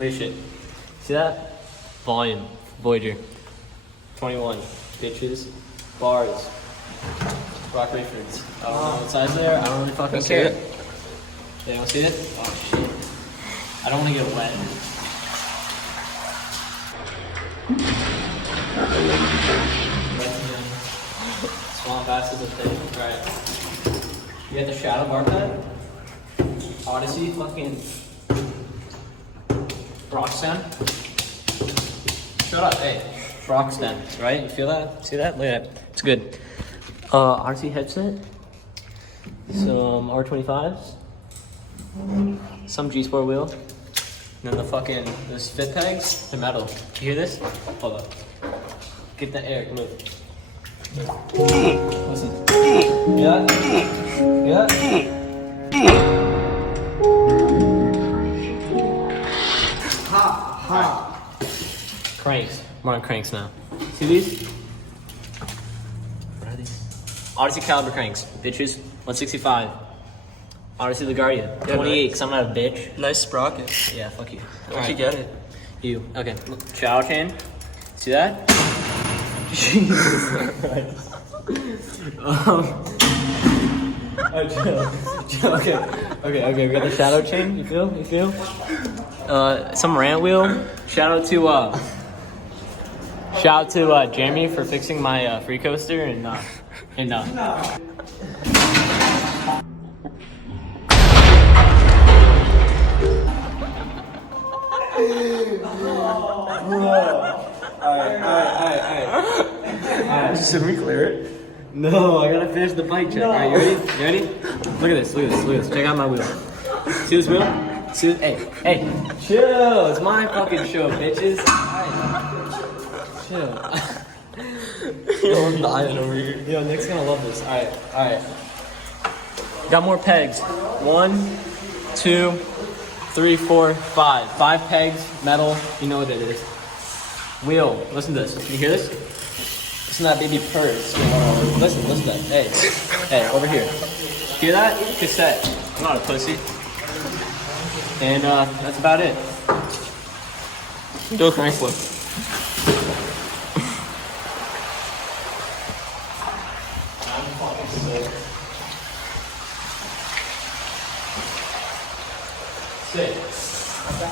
Holy shit. See that? Volume. Voyager. 21. Bitches. Bars. Rock Rayfords. I don't know what size they are. I don't really fucking care. They don't see it? Oh shit. I don't want to get wet. Swamp ass is a thing. Alright. You got the Shadow bar pad? Odyssey fucking Rockstem. Shut up, hey. Rockstem, right? You feel that? See that? Look at that. It's good. Odyssey headset. Some R25s. Some G-Sport wheel. And then the fucking, those fit pegs, they're metal. You hear this? Hold up. Get the air, move. Listen. Yeah? Yeah? Cranks. We're on cranks now. See these? What are these? Odyssey caliber cranks. Bitches. 165. Odyssey LaGuardia. 28, because I'm not a bitch. Nice sprocket. Yeah, fuck you. Where'd you get it? You. Okay. Look. Shadow chain. See that? Jesus Christ. Chill. Okay. We got the shadow chain. You feel? Some rant wheel. Shout out to Jeremy for fixing my free coaster and Alright. Should we clear it? No, I gotta finish the bike check. Alright, you ready? Look at this. Check out my wheel. See this wheel? See this? Hey, chill. It's my fucking show, bitches. Alright. Chill. Yo, I'm dying over here. Yo, Nick's gonna love this. Alright. Got more pegs. 1, 2, 3, 4, 5. 5 pegs, metal. You know what it is. Wheel. Listen to this. Can you hear this? Listen to that baby purrs. Listen to that. Hey, over here. Hear that? Cassette. I'm not a pussy. And that's about it. Do a crank flip.